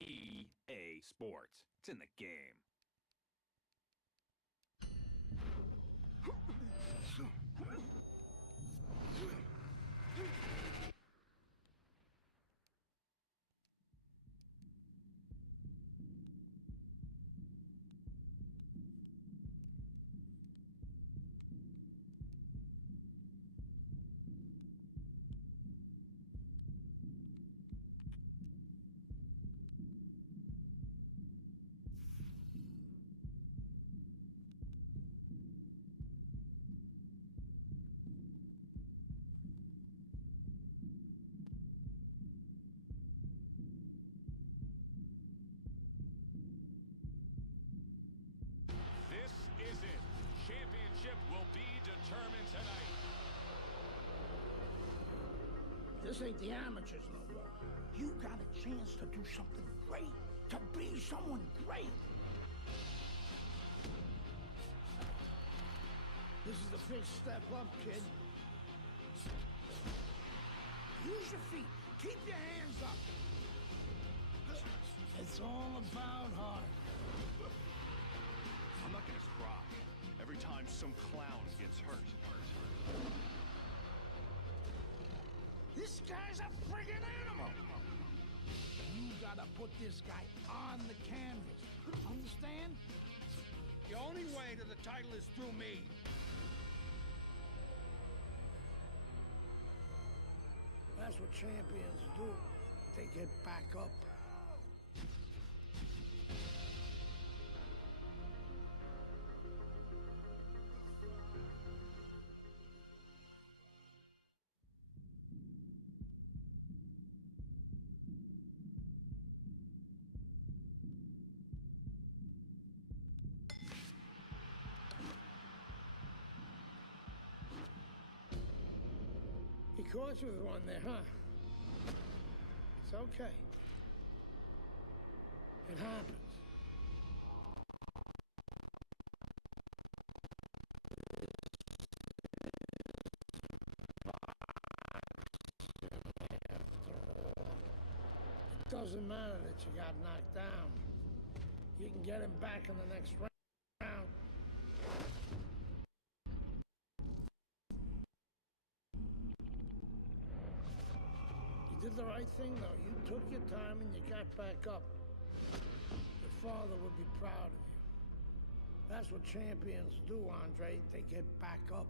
EA Sports. It's in the game. This ain't the amateurs no more. You got a chance to do something great, to be someone great. This is a big step up, kid. Use your feet. Keep your hands up. It's all about heart. I'm not gonna cry every time some clown gets hurt. This guy's a friggin' animal. You gotta put this guy on the canvas. Understand? The only way to the title is through me. That's what champions do. They get back up. He caught you with one there, huh? It's okay. It happens. It doesn't matter that you got knocked down. You can get him back in the next round. You did the right thing, though. You took your time and you got back up. Your father would be proud of you. That's what champions do, Andre. They get back up.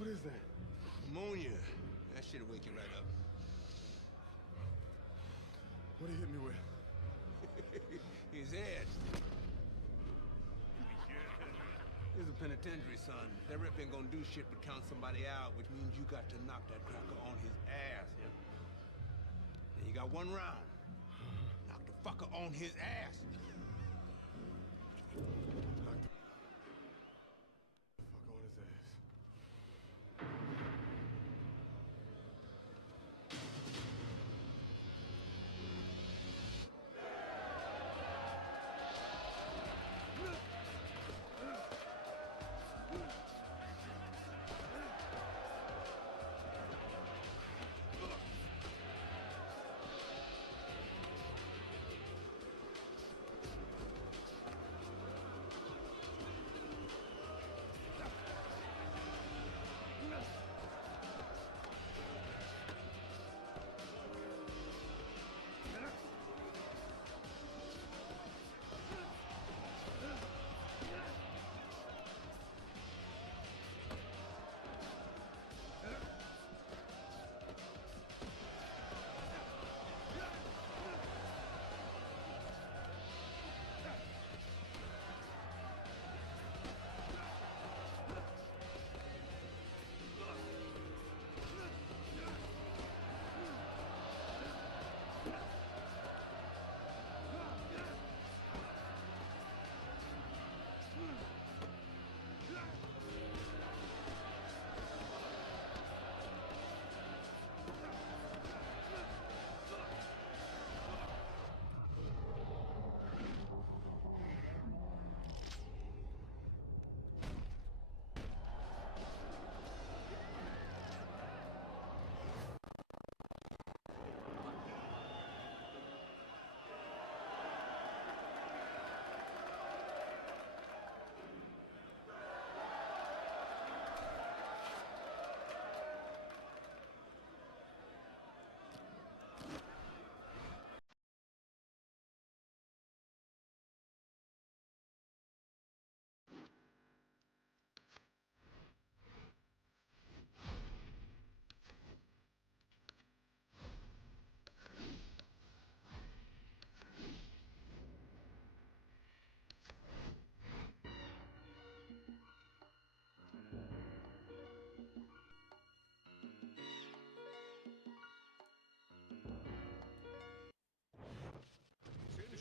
What is that? Ammonia. That shit'll wake you right up. What did he hit me with? His head. This is a penitentiary, son. That rep ain't gonna do shit but count somebody out, which means you got to knock that cracker on his ass, yeah? Then you got one round. Knock the fucker on his ass. Knock the fuck on his ass.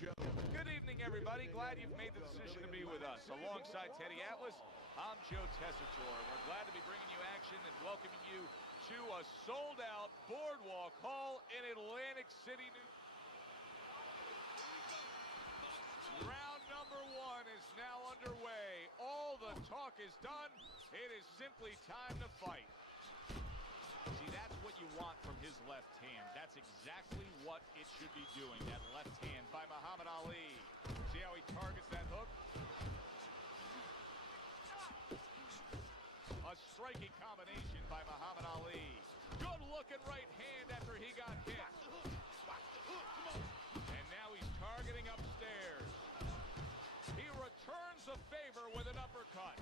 show. Good evening, everybody. Glad you've made the decision to be with us. Alongside Teddy Atlas, I'm Joe Tessitore. We're glad to be bringing you action and welcoming you to a sold-out Boardwalk Hall in Atlantic City, New York. Round number one is now underway. All the talk is done. It is simply time to fight. See, that's what you want from his left hand. That's exactly what it should be doing, that left hand by Muhammad Ali. See how he targets that hook? A striking combination by Muhammad Ali. Good looking right hand after he got hit. And now he's targeting upstairs. He returns the favor with an uppercut.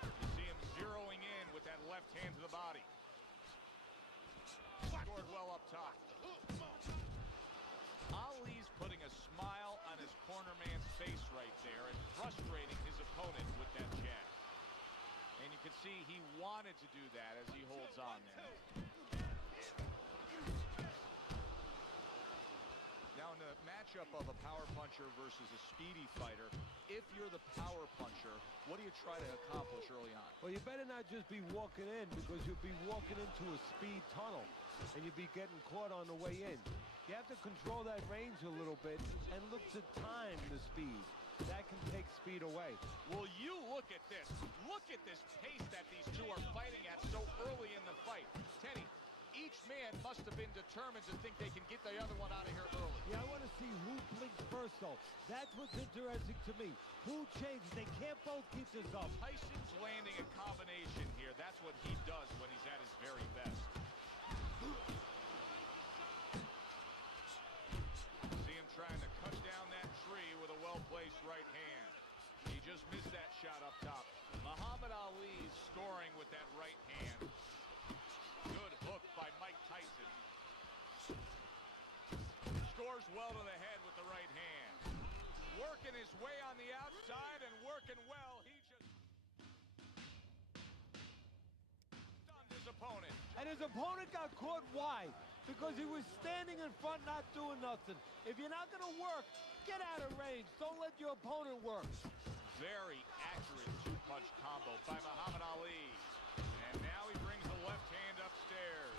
You see him zeroing in with that left hand to the body. Scored well up top. Ali's putting a smile on his corner man's face right there and frustrating his opponent with that jab. And you can see he wanted to do that as he holds on there. Now in the matchup of a power puncher versus a speedy fighter, if you're the power puncher, what do you try to accomplish early on? Well, you better not just be walking in, because you'll be walking into a speed tunnel and you'll be getting caught on the way in. You have to control that range a little bit and look to time the speed. That can take speed away. Will you look at this? Look at this pace that these two are fighting at so early in the fight. Teddy, each man must have been determined to think they can get the other one out of here early. Yeah, I want to see who blinks first, though. That's what's interesting to me. Who changes? They can't both keep this up. Tyson's landing a combination here. That's what he does when he's at his very best. See him trying to cut down that tree with a well-placed right hand. He just missed that shot up top. Muhammad Ali scoring with that right hand. Good hook by Mike Tyson. Scores well to the head with the right hand. Working his way on the outside and working well. He just stunned his opponent. And his opponent got caught. Why? Because he was standing in front not doing nothing. If you're not going to work, get out of range. Don't let your opponent work. Very accurate two-punch combo by Muhammad Ali. And now he brings the left hand upstairs.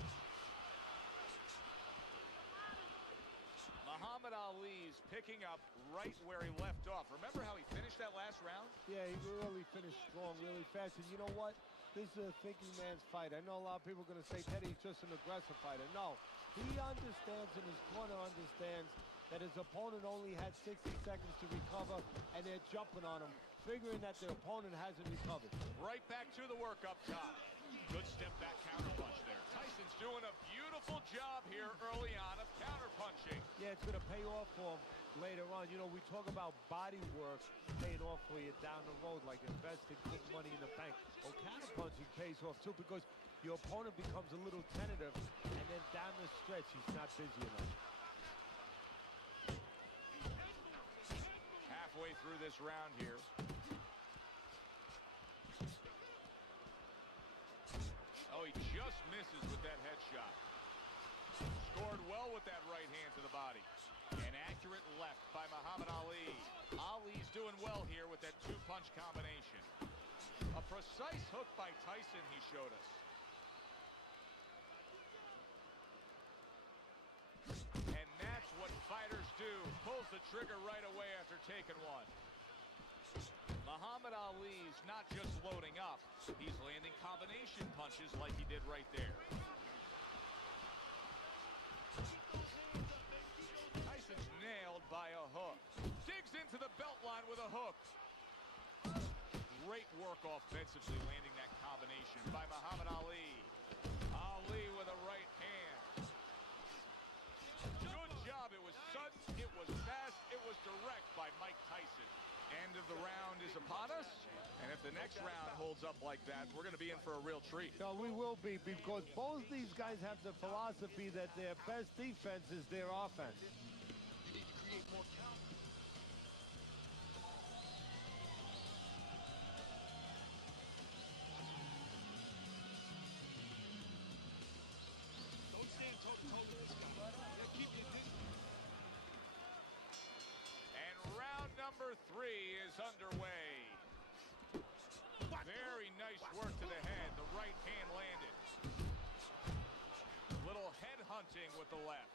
Muhammad Ali's picking up right where he left off. Remember how he finished that last round? Yeah, he really finished strong, really fast. And you know what? This is a thinking man's fight. I know a lot of people are going to say Teddy's just an aggressive fighter. No, he understands and his corner understands that his opponent only had 60 seconds to recover, and they're jumping on him, figuring that their opponent hasn't recovered. Right back to the work up top. Good step back counter punch there. Tyson's doing a beautiful job here early on of counter punching. Yeah, it's going to pay off for him later on. You know, we talk about body work paying off for you down the road, like investing, put money in the bank. Well, counter punching pays off too, because your opponent becomes a little tentative, and then down the stretch, he's not busy enough. Halfway through this round here. Oh, he just misses with that headshot. Scored well with that right hand to the body. An accurate left by Muhammad Ali. Ali's doing well here with that two-punch combination. A precise hook by Tyson, he showed us. And that's what fighters do. Pulls the trigger right away after taking one. Muhammad Ali's not just loading up, he's landing combination punches like he did right there. Tyson's nailed by a hook. Digs into the belt line with a hook. Great work offensively, landing that combination by Muhammad Ali. Ali with a right hand. Good job. It was sudden, it was fast, it was direct by Mike Tyson. End of the round is upon us, and if the next round holds up like that, we're going to be in for a real treat. No, we will be, because both these guys have the philosophy that their best defense is their offense. You need to create more count. Don't stand toe-to-toe with this guy. Yeah, keep your distance. number 3 is underway. Very nice work to the head. The right hand landed. Little head hunting with the left.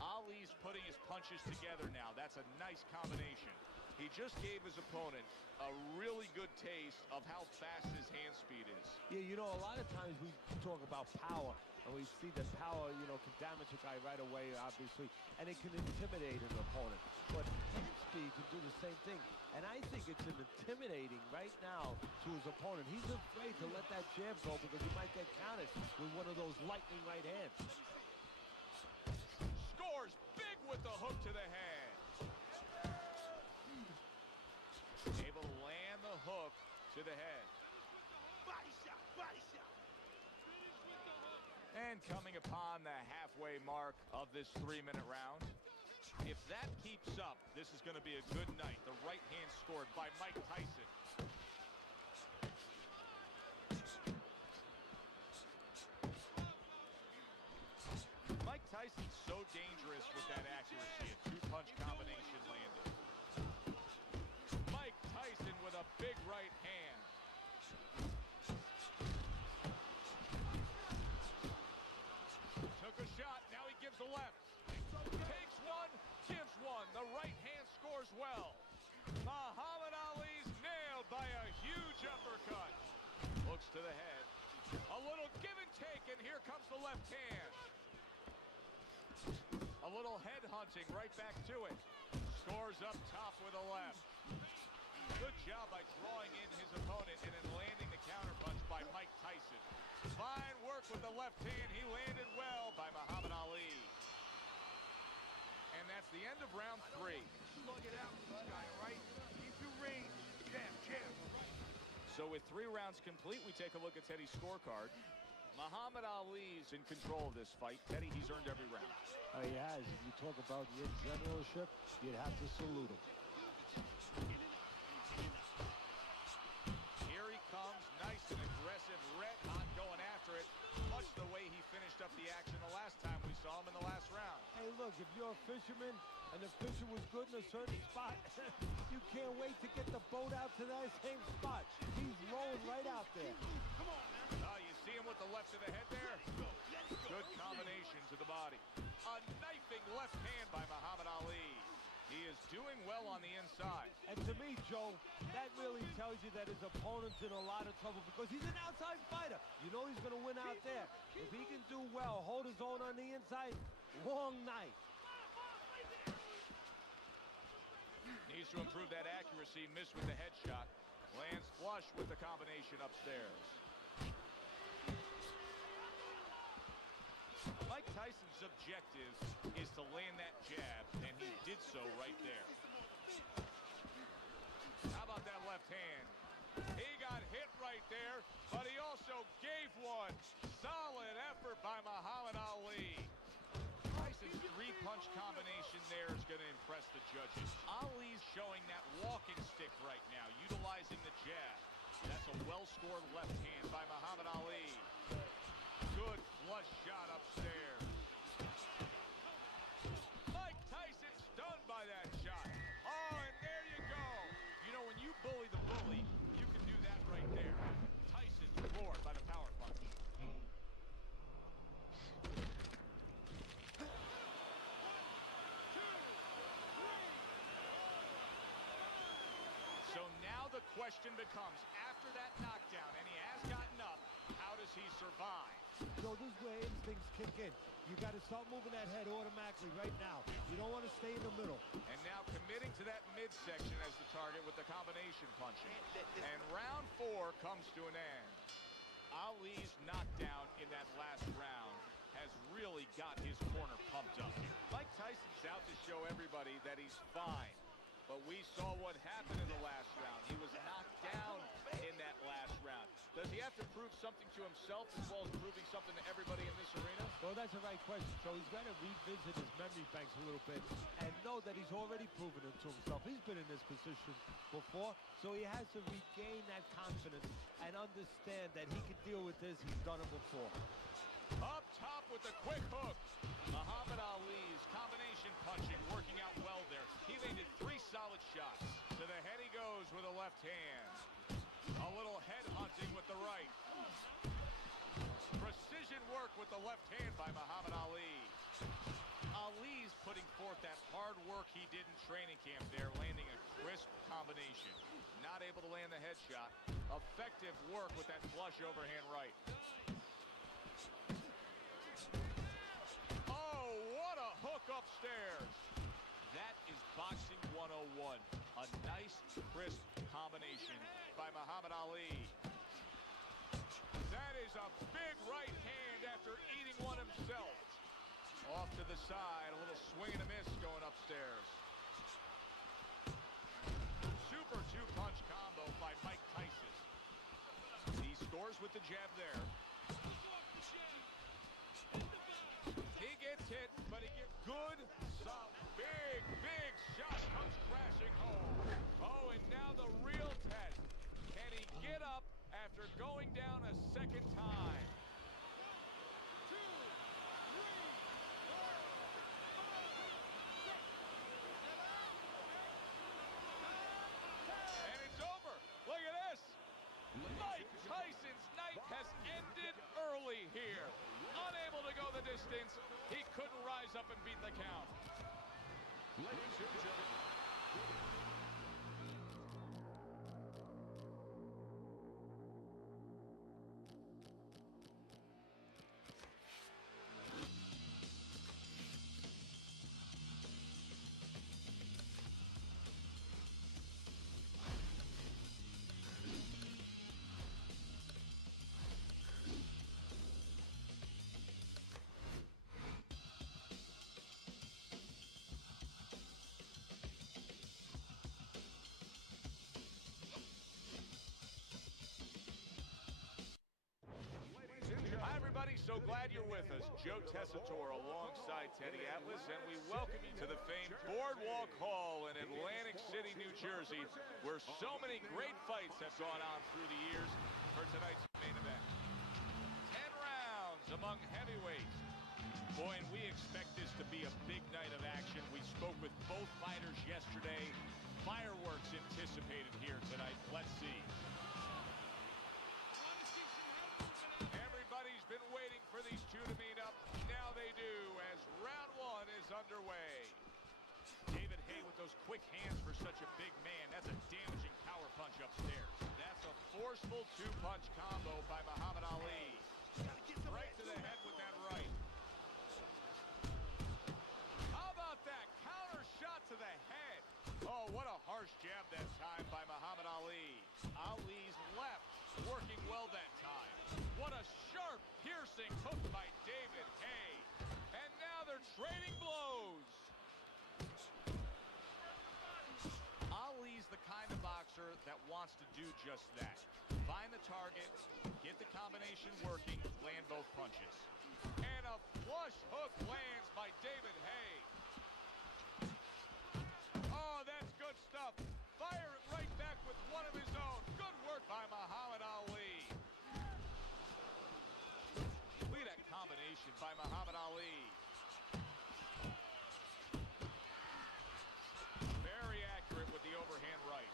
Ali's putting his punches together now. That's a nice combination. He just gave his opponent a really good taste of how fast his hand speed is. Yeah, you know, a lot of times we talk about power, and we see that power, you know, can damage a guy right away, obviously, and it can intimidate an opponent. But hand speed can do the same thing, and I think it's intimidating right now to his opponent. He's afraid to let that jab go because he might get countered with one of those lightning right hands. Scores big with the hook to the head. Able to land the hook to the head. Body shot, body shot. And coming upon the halfway mark of this 3-minute round. If that keeps up, this is going to be a good night. The right hand scored by Mike Tyson. Mike Tyson's so dangerous with that accuracy. A 2-punch combination landed. Mike Tyson with a big right hand. Took a shot, now he gives a left. Takes one, gives one. The right hand scores well. Muhammad Ali's nailed by a huge uppercut. Looks to the head. A little give and take, and here comes the left hand. A little head hunting right back to it. Scores up top with a left. Good job by drawing in his opponent and then landing the counterpunch by Mike Tyson. Fine work with the left hand. He landed well by Muhammad Ali. And that's the end of round 3. Slug it out with this guy, all right? Keep your range. Jab, jab. So with 3 rounds complete, we take a look at Teddy's scorecard. Muhammad Ali's in control of this fight. Teddy, he's earned every round. He has. If you talk about the generalship, you'd have to salute him. Here he comes, nice and aggressive, red hot going after it, much the way he finished up the action the last time we saw him in the last round. Hey, look, if you're a fisherman and the fishing was good in a certain spot, you can't wait to get the boat out to that same spot. He's rolling right out there. Come on, man. You see him with the left to the head there? Good combination to the body. A knifing left hand by Muhammad Ali. He is doing well on the inside. And to me, Joe, that really tells you that his opponent's in a lot of trouble because he's an outside fighter. You know he's going to win out there. If he can do well, hold his own on the inside, long night. Needs to improve that accuracy. Missed with the headshot. Lands flush with the combination upstairs. Mike Tyson's objective is to land that jab, and he did so right there. How about that left hand? He got hit right there, but he also gave one. Solid effort by Muhammad Ali. Tyson's 3-punch combination there is going to impress the judges. Ali's showing that walking stick right now, utilizing the jab. That's a well-scored left hand by Muhammad Ali. Good flush shot upstairs. Mike Tyson stunned by that shot. Oh, and there you go. You know, when you bully the bully, you can do that right there. Tyson floored by the power punch. So now the question becomes, after that knockdown, and he has gotten up, how does he survive? So this is where instincts kick in. You got to start moving that head automatically right now. You don't want to stay in the middle. And now committing to that midsection as the target with the combination punching. And round 4 comes to an end. Ali's knockdown in that last round has really got his corner pumped up here. Mike Tyson's out to show everybody that he's fine. But we saw what happened in the last round. He was knocked down in that last round. Does he have to prove something to himself as well as proving something to everybody in this arena? Well, that's the right question. So he's got to revisit his memory banks a little bit and know that he's already proven it to himself. He's been in this position before, so he has to regain that confidence and understand that he can deal with this. He's done it before. Up top with the quick hook. Muhammad Ali's combination punching hand. A little head hunting with the right. Precision work with the left hand by Muhammad Ali. Ali's putting forth that hard work he did in training camp there, landing a crisp combination. Not able to land the headshot. Effective work with that flush overhand right. Oh, what a hook upstairs. That is boxing 101. A nice, crisp combination by Muhammad Ali. That is a big right hand after eating one himself. Off to the side, a little swing and a miss going upstairs. Super two-punch combo by Mike Tyson. He scores with the jab there. He gets hit, but he gets good, some big, big shot comes crashing home. Oh, and now the real test. Can he get up after going down a second time? And it's over. Look at this. Mike Tyson's night has ended early here. Unable to go the distance, he couldn't rise up and beat the count. Ladies and gentlemen. Hi, everybody. So glad you're with us. Joe Tessitore alongside Teddy Atlas, and we welcome you to the famed Boardwalk Hall in Atlantic City, New Jersey, where so many great fights have gone on through the years for tonight's main event. 10 rounds among heavyweights. Boy, and we expect this to be a big night of action. We spoke with both fighters yesterday. Fireworks anticipated here tonight. Let's see. Everybody's been waiting for these two to meet up. Now they do, as round one is underway. David Haye with those quick hands for such a big man. That's a damaging power punch upstairs. That's a forceful two-punch combo by Muhammad Ali. Right to the head with that right. How about that counter shot to the head? Oh, what a harsh jab that time by Muhammad Ali. Ali's left working well that time. What a sharp, piercing hook by David Haye. And now they're trading blows. Ali's the kind of boxer that wants to do just that. Find the target, get the combination working, land both punches. And a flush hook lands by David Haye. Oh, that's good stuff. Fire it right back with one of his own. Good work by Muhammad Ali. Look at that combination by Muhammad Ali. Very accurate with the overhand right.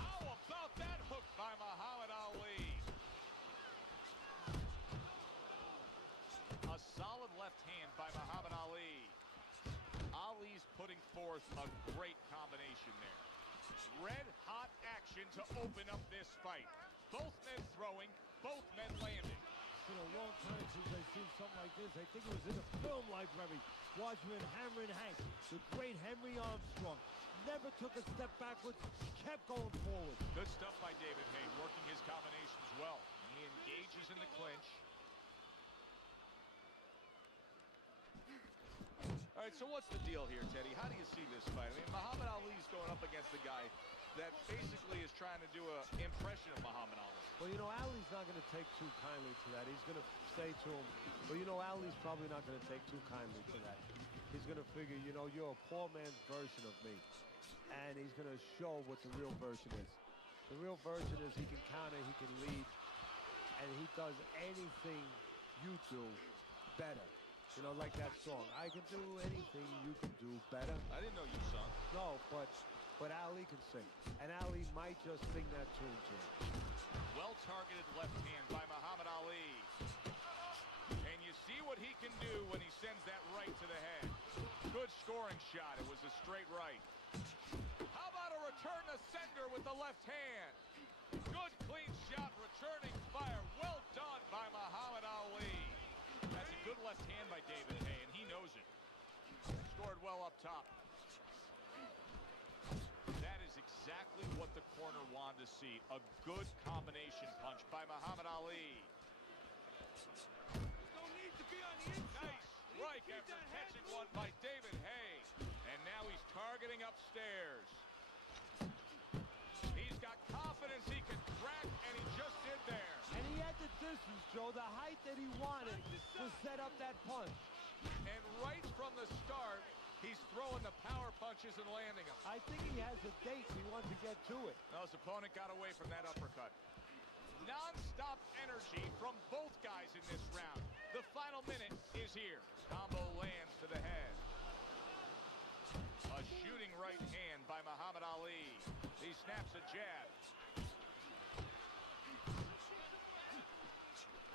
How about that hook by Muhammad Ali? A solid left hand by Muhammad Ali. Ali's putting forth a great combination there. Red-hot action to open up this fight. Both men throwing, both men landing. It's been a long time since I've seen something like this. I think it was in a film library. Watching Hammer and Hank, the great Henry Armstrong. Never took a step backwards, kept going forward. Good stuff by David Haye, working his combinations well. He engages in the clinch. All right, so what's the deal here, Teddy? How do you see this fight? I mean, Muhammad Ali's going up against a guy that basically is trying to do an impression of Muhammad Ali. Well, you know, Ali's not going to take too kindly to that. He's going to say to him, well, you know, Ali's probably not going to take too kindly to that. He's going to figure, you know, you're a poor man's version of me. And he's going to show what the real version is. The real version is he can counter, he can lead, and he does anything you do better. You know, like that song, I can do anything you can do better. I didn't know you sung. No, but but Ali can sing. And Ali might just sing that tune, Jim. Well-targeted left hand by Muhammad Ali. And you see what he can do when he sends that right to the head. Good scoring shot. It was a straight right. How about a return to sender with the left hand? Good, clean shot, returning fire. Well done by Muhammad Ali. That's a good left hand by David Haye, and he knows it. Scored well up top. That is exactly what the corner wanted to see. A good combination punch by Muhammad Ali. Nice strike after catching one by David Haye. And now he's targeting upstairs. He's got confidence he can crack, and he just did there. And he had the distance, Joe, the height that he wanted to set up that punch. And right from the start, he's throwing the power punches and landing them. I think he has a date. He wants to get to it. Now his opponent got away from that uppercut. Non-stop energy from both guys in this round. The final minute is here. Combo lands to the head. A shooting right hand by Muhammad Ali. He snaps a jab.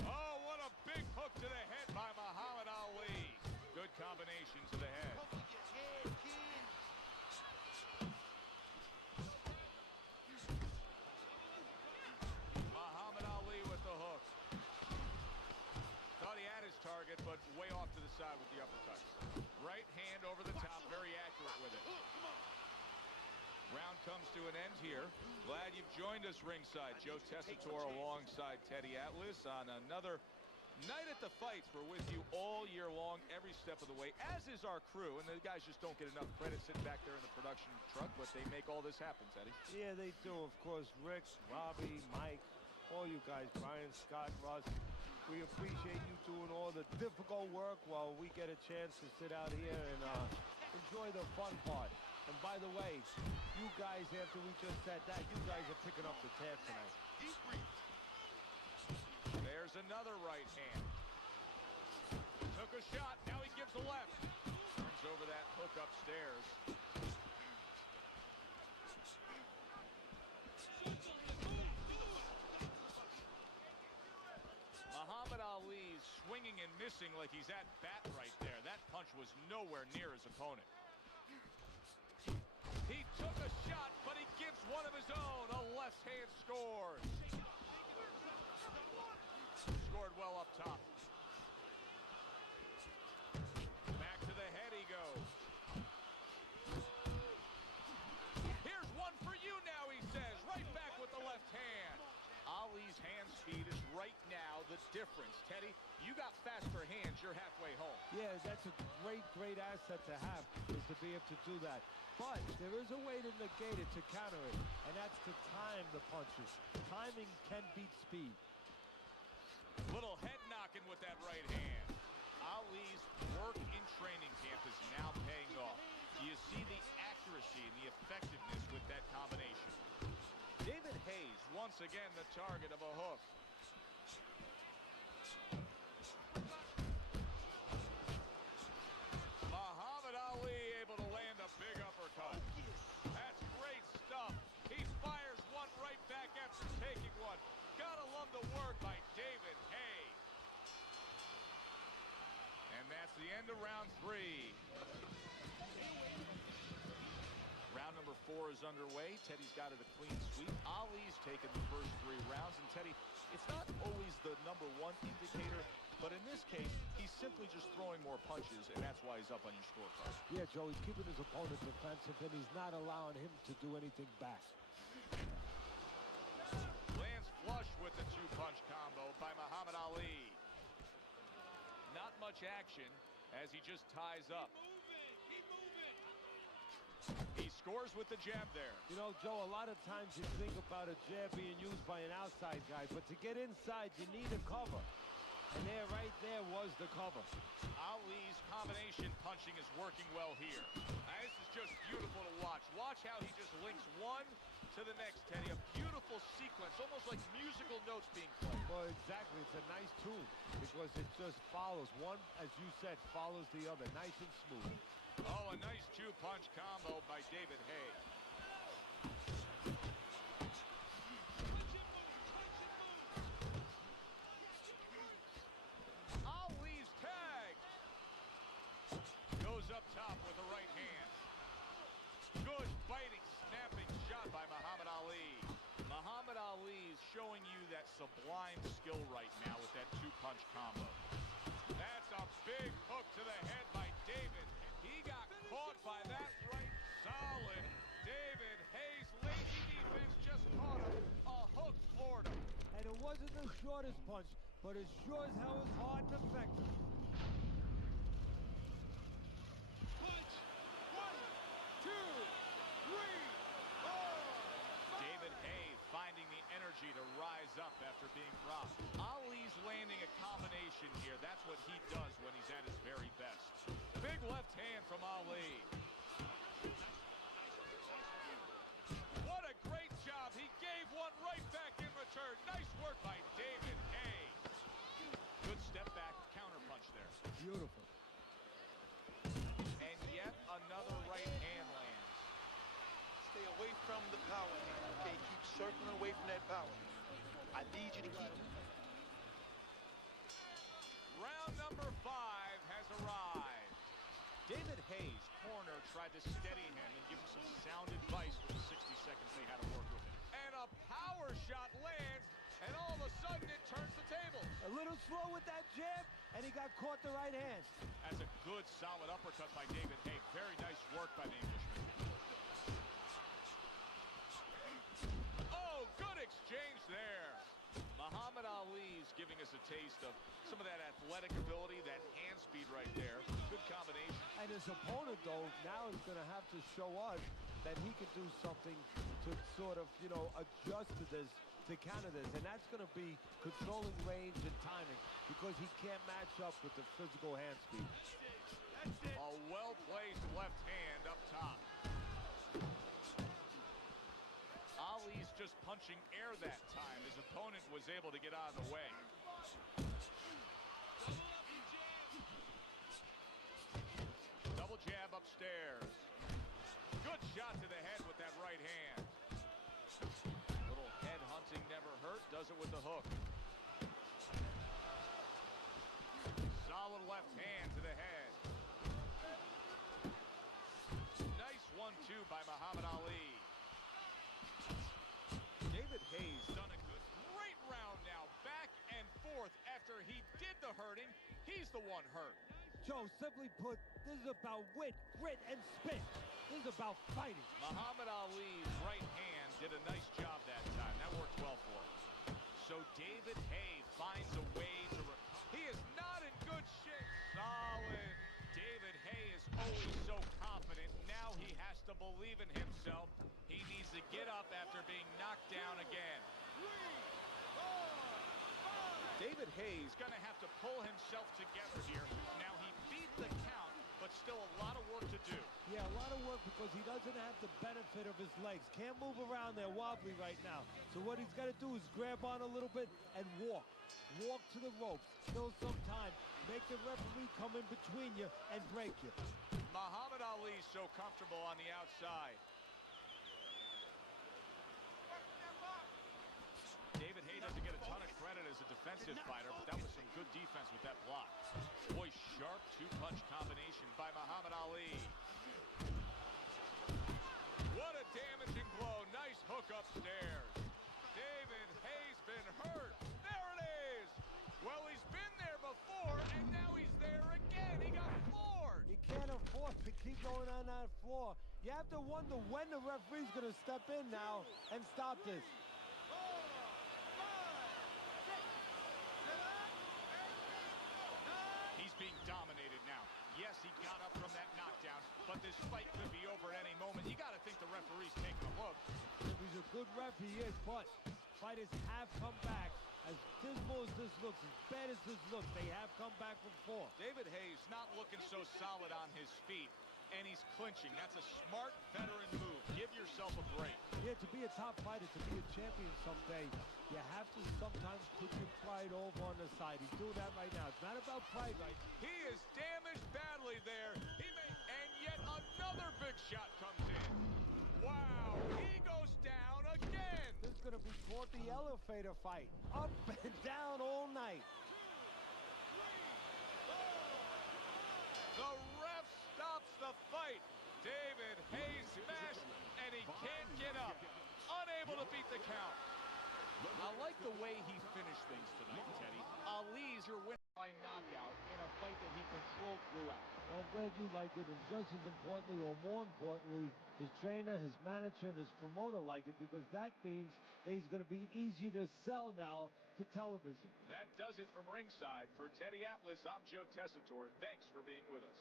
Oh, what a big hook to the head by Muhammad Ali. Good combination to the head. Muhammad Ali with the hook. Thought he had his target, but way off to the side with the uppercut. Right hand over the top, very accurate with it. Round comes to an end here. Glad you've joined us ringside. Joe Tessitore alongside Teddy Atlas on another night at the fights. We're with you all year long, every step of the way, as is our crew. And the guys just don't get enough credit sitting back there in the production truck, but they make all this happen, Teddy. Yeah, they do. Of course, Rick, Robbie, Mike, all you guys, Brian, Scott, Russ. We appreciate you doing all the difficult work while we get a chance to sit out here and enjoy the fun part. And by the way, you guys, after we just said that, you guys are picking up the tab tonight. There's another right hand. Took a shot, now he gives a left. Turns over that hook upstairs. Muhammad Ali's swinging and missing like he's at bat right there. That punch was nowhere near his opponent. He took a shot, but he gives one of his own. A left hand scores. Scored well up top. Back to the head he goes. Here's one for you now, he says. Right back with the left hand. Ali's hand speed is right now the difference. Teddy, you got faster hands. You're halfway home. Yeah, that's a great asset to have, is to be able to do that. But there is a way to negate it, to counter it, and that's to time the punches. Timing can beat speed. Little head knocking with that right hand. Ali's work in training camp is now paying off. You see the accuracy and the effectiveness with that combination. David Hayes, once again, the target of a hook. Muhammad Ali able to land a big uppercut. That's great stuff. He fires one right back after taking one. Gotta love the work by David Haye. And that's the end of round 3. Round number 4 is underway. Teddy's got it a clean sweep. Ali's taken the first 3 rounds. And Teddy, it's not always the number 1 indicator, but in this case, he's simply just throwing more punches, and that's why he's up on your scorecard. Yeah, Joe, he's keeping his opponent defensive, and he's not allowing him to do anything back. Lands flush with the 2-punch combo by Muhammad Ali. Not much action as he just ties up. He scores with the jab there. You know, Joe, a lot of times you think about a jab being used by an outside guy, but to get inside, you need a cover. And there, right there, was the cover. Ali's combination punching is working well here. This is just beautiful to watch. Watch how he just links one to the next, Teddy. A beautiful sequence, almost like musical notes being played. Well, exactly. It's a nice tune because it just follows. One, as you said, follows the other. Nice and smooth. Oh, a nice 2-punch combo by David Haye. Ali's tag. Goes up top with the right hand. Good biting, snapping shot by Muhammad Ali. Muhammad Ali is showing you that sublime skill right now with that two-punch combo. That's a big hook to the head by David. He got caught by that right. Solid. David Hayes' lazy defense just caught him. A hook floored him. And it wasn't the shortest punch, but it sure as hell was hard and effective. Punch. 1, 2, 3, 4. David Hayes finding the energy to rise up after being rocked. Ali's landing a combination here. That's what he does when he's at his very best. Big left hand from Ali. What a great job. He gave one right back in return. Nice work by David Hayes. Good step back counter punch there. Beautiful. And yet another right hand lands. Stay away from the power hand, okay? Keep circling away from that power. I need you to keep it. Round number 5 has arrived. David Hayes' corner tried to steady him and give him some sound advice with the 60 seconds they had to work with him. And a power shot lands, and all of a sudden it turns the table. A little slow with that jab, and he got caught the right hand. That's a good, solid uppercut by David Hayes. Very nice work by the Englishman. Oh, good exchange there. Muhammad Ali's giving us a taste of some of that athletic ability, that hand speed right there. Good combination. And his opponent, though, now is going to have to show us that he can do something to sort of, you know, adjust to this, to counter this. And that's going to be controlling range and timing, because he can't match up with the physical hand speed. A well-placed left hand up top. Ali's just punching air that time. His opponent was able to get out of the way. Double jab upstairs. Good shot to the head with that right hand. Little head hunting never hurt. Does it with the hook. Solid left hand to the head. Nice 1-2 by Muhammad Ali. David Hayes done a great round now. Back and forth after he did the hurting. He's the one hurt. Joe, simply put, this is about wit, grit, and spit. This is about fighting. Muhammad Ali's right hand did a nice job that time. That worked well for him. So David Hayes finds a way to... He is not in good shape. Solid. David Hayes is always so confident. Now he has to believe in himself. He needs to get up after being knocked down again. 3, 4, 5. David Hayes going to have to pull himself together here. Now he beat the count, but still a lot of work to do. Yeah, a lot of work because he doesn't have the benefit of his legs. Can't move around there wobbly right now. So what he's got to do is grab on a little bit and walk. Walk to the ropes. Still some time. Make the referee come in between you and break you. Muhammad Ali so comfortable on the outside. David Hayes doesn't get a ton of credit as a defensive fighter, but that was some good defense with that block. Boy, sharp two-punch combination by Muhammad Ali. What a damaging blow. Nice hook upstairs. David Hayes been hurt. There it is. Well, he's been there before, and now he's there again. He got floored. He can't afford to keep going on that floor. You have to wonder when the referee's going to step in now and stop this. He's being dominated now. Yes, he got up from that knockdown, but this fight could be over at any moment. You got to think the referee's taking a look. If he's a good ref, he is, but fighters have come back. As dismal as this looks, as bad as this looks, they have come back before. David Hayes not looking so solid on his feet, and he's clinching. That's a smart veteran move. Give yourself a break. Yeah, to be a top fighter, to be a champion someday, you have to sometimes put your pride over on the side. He's doing that right now. It's not about pride right now. He is damaged badly there. And yet another big shot comes in. Wow, he goes down again. This is going to be called the elevator fight. Up and down all night. The ref stops the fight. David Hayes smashed, and he can't get up. Unable to beat the count. I like the way he finished things tonight, Teddy. Ali's your winner by knockout in a fight that he controlled throughout. Well, I'm glad you like it, and just as importantly, or more importantly, his trainer, his manager, and his promoter like it, because that means that he's going to be easy to sell now to television. That does it from ringside. For Teddy Atlas, I'm Joe Tessitore. Thanks for being with us.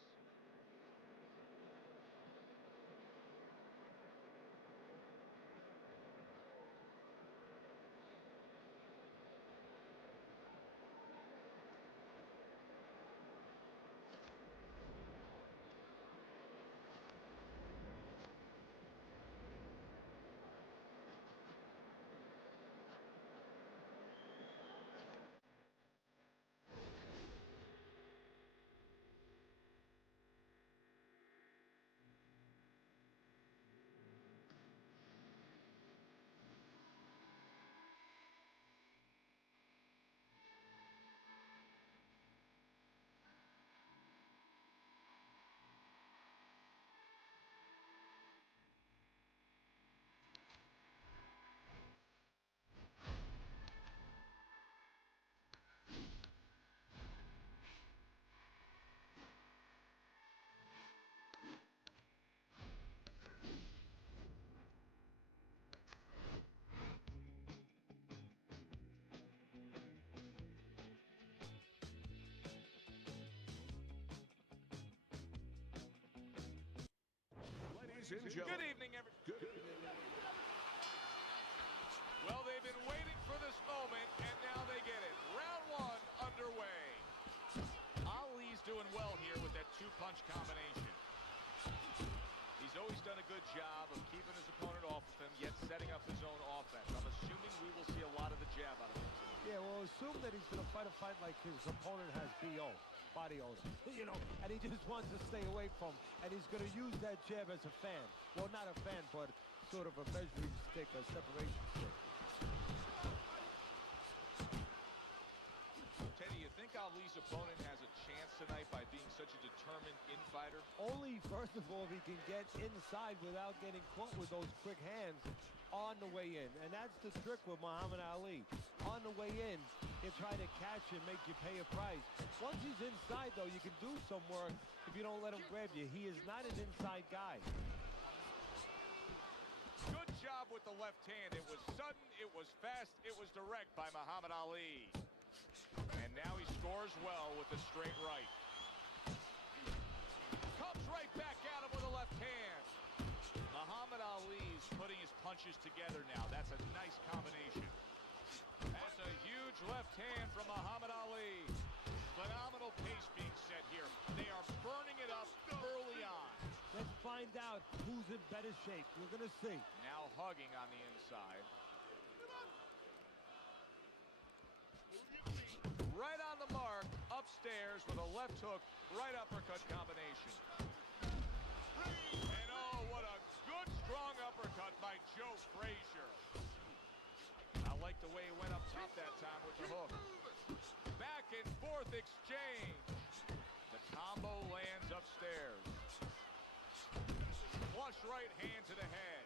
Good evening, everyone. Well, they've been waiting for this moment, and now they get it. Round one underway. Ali's doing well here with that two-punch combination. He's always done a good job of keeping his opponent off of him, yet setting up his own offense. I'm assuming we will see a lot of the jab out of him tonight. Yeah, well, assume that he's going to fight a fight like his opponent has BO. Body odor, you know, and he just wants to stay away from, and he's going to use that jab as a fan. Well, not a fan, but sort of a measuring stick, a separation stick. Teddy, you think Ali's opponent has a chance tonight by being such a determined infighter? Only, first of all, if he can get inside without getting caught with those quick hands on the way in. And that's the trick with Muhammad Ali. On the way in, he'll try to catch you, make you pay a price. Once he's inside, though, you can do some work if you don't let him grab you. He is not an inside guy. Good job with the left hand. It was sudden, it was fast, it was direct by Muhammad Ali. And now he scores well with the straight right. Comes right back at him with a left hand. Muhammad Ali's putting his punches together now. That's a nice combination. That's a huge left hand from Muhammad Ali. Phenomenal pace being set here. They are burning it up early on. Let's find out who's in better shape. We're going to see. Now hugging on the inside. Right on the mark, upstairs with a left hook, right uppercut combination. And oh, what a good, strong uppercut by Joe Frazier. I like the way he went up top that time with the hook. Back and forth exchange. The combo lands upstairs. Flush right hand to the head.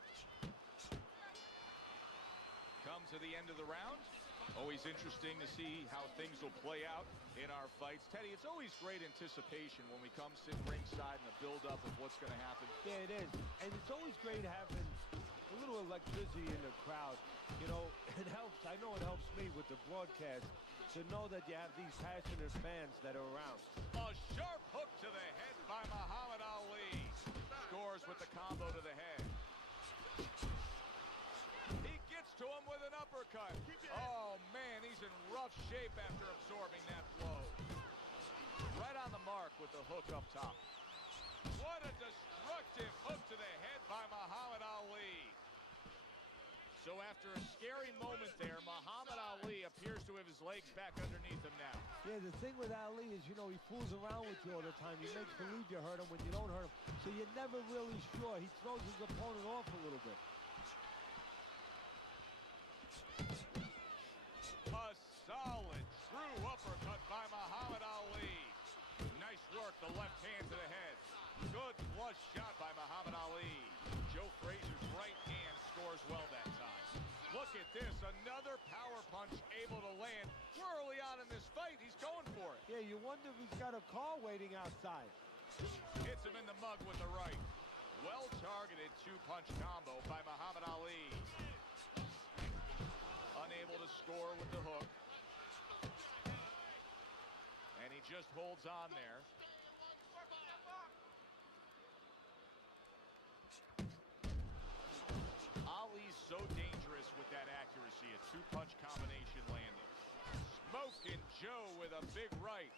Come to the end of the round. Always interesting to see how things will play out in our fights. Teddy, it's always great anticipation when we come sit ringside and the build-up of what's going to happen. Yeah, it is. And it's always great having a little electricity in the crowd. You know, it helps. I know it helps me with the broadcast to know that you have these passionate fans that are around. A sharp hook to the head by Muhammad Ali. Scores with the combo to the head. He gets to him with an uppercut. Oh, man, he's in rough shape after absorbing that blow. Right on the mark with the hook up top. What a destructive hook to the head by Muhammad Ali. So after a scary moment there, Muhammad Ali appears to have his legs back underneath him now. Yeah, the thing with Ali is, you know, he fools around with you all the time. He makes believe you hurt him when you don't hurt him. So you're never really sure. He throws his opponent off a little bit. the left hand to the head. Good flush shot by Muhammad Ali. Joe Frazier's right hand scores well that time. Look at this, another power punch able to land. Early on in this fight, he's going for it. Yeah, you wonder if he's got a car waiting outside. Hits him in the mug with the right. Well-targeted two-punch combo by Muhammad Ali. Unable to score with the hook. And he just holds on there. Ali's so dangerous with that accuracy. A two-punch combination landing. Smoking Joe with a big right.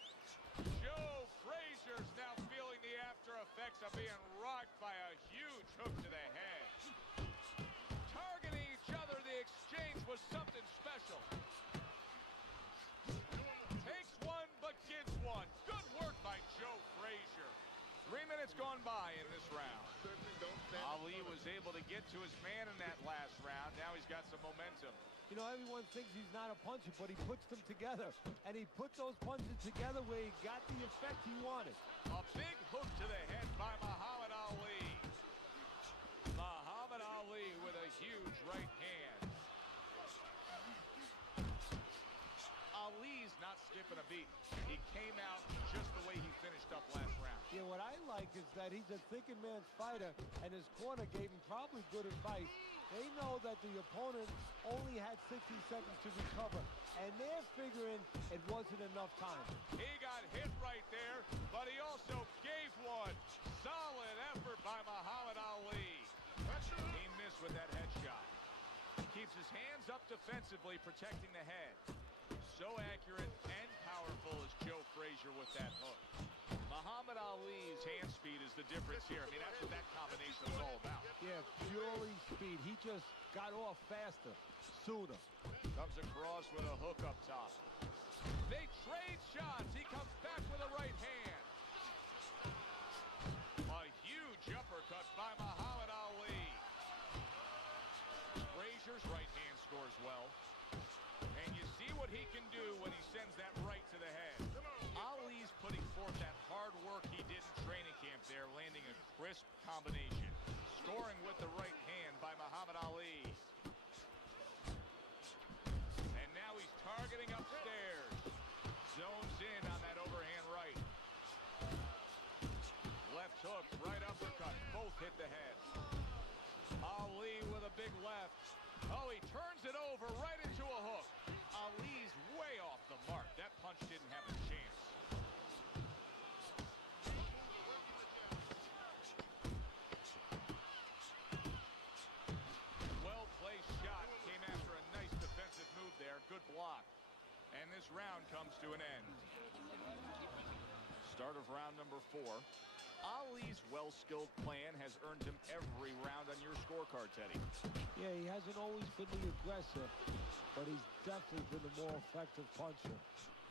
Joe Frazier's now feeling the after effects of being rocked by a huge hook to the head. Targeting each other, the exchange was something special. Takes one, but gets one. Good work by Joe Frazier. 3 minutes gone by in this round. Ali was able to get to his man in that last round. Now he's got some momentum. You know, everyone thinks he's not a puncher, but he puts them together. And he put those punches together where he got the effect he wanted. A big hook to the head by Muhammad Ali. Muhammad Ali with a huge right hand. Ali's not skipping a beat. He came out just the way he finished up last round. Yeah, what I like is that he's a thinking man's fighter, and his corner gave him probably good advice. They know that the opponent only had 60 seconds to recover, and they're figuring it wasn't enough time. He got hit right there, but he also gave one. Solid effort by Muhammad Ali. He missed with that headshot. Keeps his hands up defensively, protecting the head. So accurate and powerful is Joe Frazier with that hook. Muhammad Ali's hand speed is the difference here. I mean, that's what that combination is all about. Yeah, purely speed. He just got off faster, sooner. Comes across with a hook up top. They trade shots. He comes back with a right hand. A huge uppercut by Muhammad Ali. Frazier's right hand scores well. And you see what he can do when he sends that right to the head. Ali's putting forth that hard work he did in training camp there, landing a crisp combination. Scoring with the right hand by Muhammad Ali. And now he's targeting upstairs. Zones in on that overhand right. Left hook, right uppercut. Both hit the head. Ali with a big left. Oh, he turns it over right into a hook. Ali's way off the mark. That punch didn't have a chance. Well-placed shot. Came after a nice defensive move there. Good block. And this round comes to an end. Start of round number 4. Ali's well-skilled plan has earned him every round on your scorecard, Teddy. Yeah, he hasn't always been the aggressor, but he's definitely been the more effective puncher,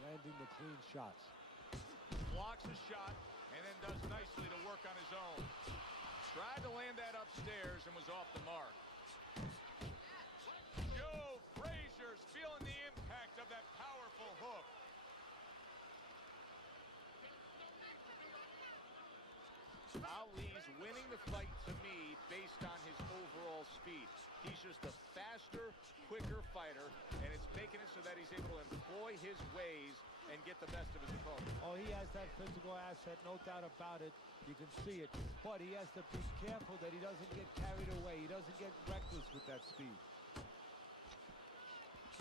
landing the clean shots. Blocks a shot and then does nicely to work on his own. Tried to land that upstairs and was off the mark. Joe Frazier's feeling the impact of that powerful hook. Ali's winning the fight to me based on his overall speed. He's just a faster, quicker fighter, and it's making it so that he's able to employ his ways and get the best of his opponent. Oh, he has that physical asset, no doubt about it. You can see it. But he has to be careful that he doesn't get carried away. He doesn't get reckless with that speed.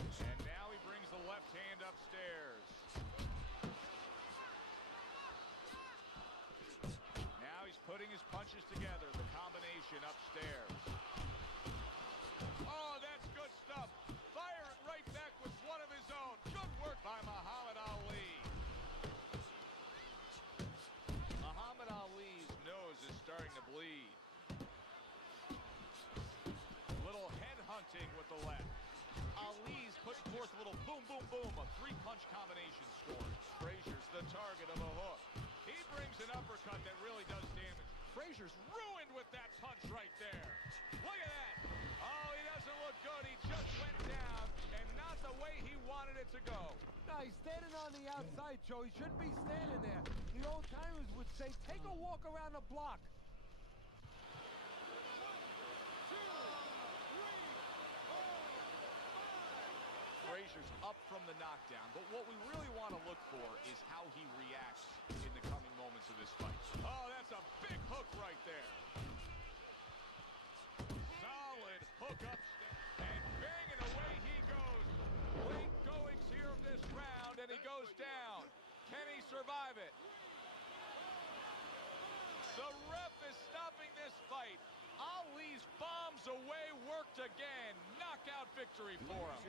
And now he brings the left hand upstairs. Now he's putting his punches together, the combination upstairs. Oh, that's good stuff. Fire it right back with one of his own. Good work by Muhammad Ali. Muhammad Ali's nose is starting to bleed. Little head hunting with the left. Ali's putting forth a little boom, boom, boom, a three-punch combination score. Frazier's the target of a hook. He brings an uppercut that really does damage. Frazier's ruined with that punch right there. Look at that. Oh, he doesn't look good. He just went down, and not the the way he wanted it to go. No, he's standing on the outside, Joe. He shouldn't be standing there. The old-timers would say, take a walk around the block. Frazier's up from the knockdown, but what we really want to look for is how he reacts in the coming moments of this fight. Oh, that's a big hook right there. Solid hook upstairs, and banging away he goes. Late goings here of this round, and he goes down. Can he survive it? The ref is stopping this fight. Ali's bombs away worked again. Knockout victory for him.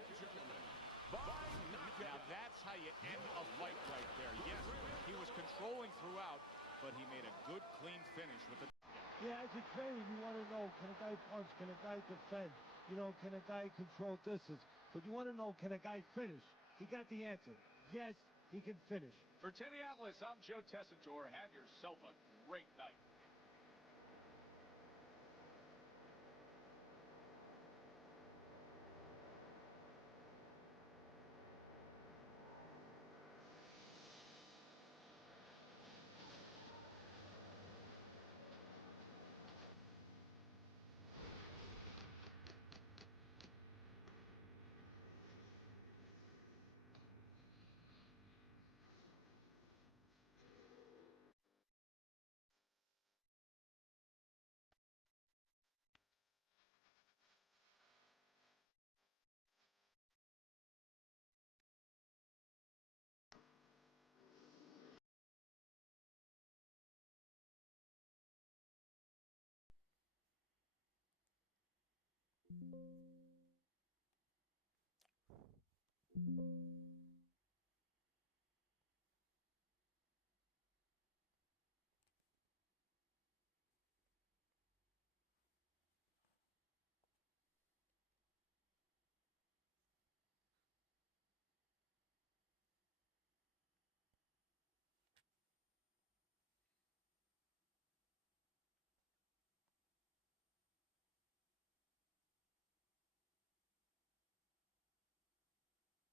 Now that's how you end a fight right there. Yes, he was controlling throughout, but he made a good, clean finish with the... Yeah, as a trainer, you want to know, can a guy punch? Can a guy defend? You know, can a guy control distance? But you want to know, can a guy finish? He got the answer. Yes, he can finish. For Tenny Atlas, I'm Joe Tessitore. Have yourself a great night.